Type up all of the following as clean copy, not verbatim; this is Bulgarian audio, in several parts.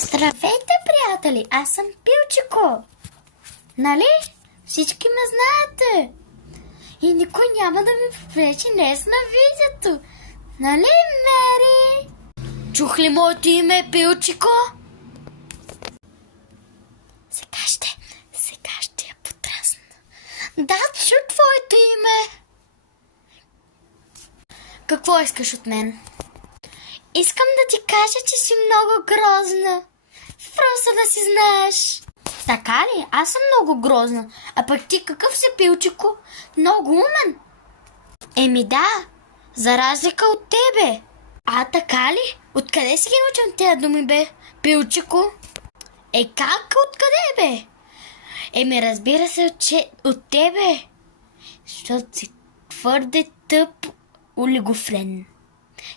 Здравейте, приятели! Аз съм Пилчико. Нали? Всички ме знаете. И никой няма да ми попречи днес на видеото. Нали, Мери? Чух ли моето име, Пилчико? Сега ще я потресна. Да, чу твоето име. Какво искаш от мен? Искам да ти кажа, че си много грозна. Просто да си знаеш. Така ли? Аз съм много грозна. А пък ти какъв си, Пилчико? Много умен. Еми да, за разлика от тебе. А така ли? Откъде си ги научим тези думи, бе, Пилчико? Как? Откъде, бе? Еми разбира се, че от тебе. Защото си твърде тъп олигофрен.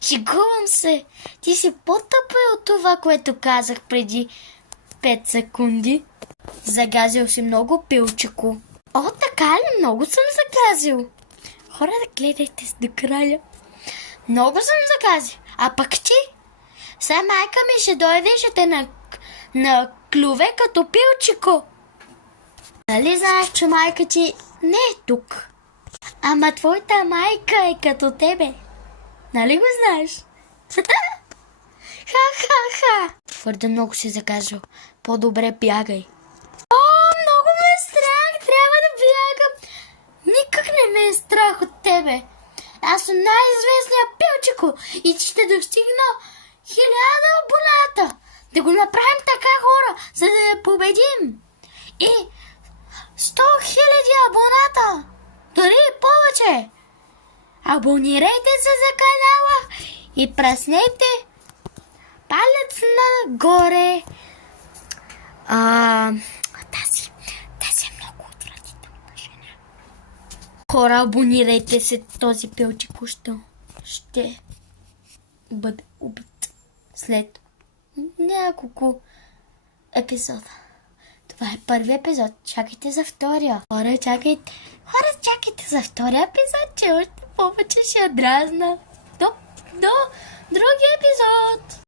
Шегувам се. Ти си по-тъпа от това, което казах преди 5 секунди. Загазил си много, Пилчико. О, така ли? Много съм загазил. Хора, да гледайте с до краля. Много съм загазил. А пък ти? Сега майка ми ще дойде и ще те на клюве като Пилчико. Нали знаеш, че майка ти не е тук? Ама твоята майка е като тебе. Нали го знаеш? Ха-ха-ха! Твърде много си загазил. По-добре бягай. О, много ме е страх! Трябва да бягам! Никак не ме е страх от тебе. Аз съм най-известният Пилчико и ще достигна 1000 абоната. Да го направим така, хора, за да я победим. И 100 000 абоната. Дори и повече. Абонирайте се за канала и праснете палец нагоре. Тази е много отвратителна жена. Хора, абонирайте се, този Пилчико ще бъде убит след няколко епизода. Това е първи епизод. Чакайте за втория. Хора, чакайте за втория епизод, че още повече ще я дразна. До другия епизод.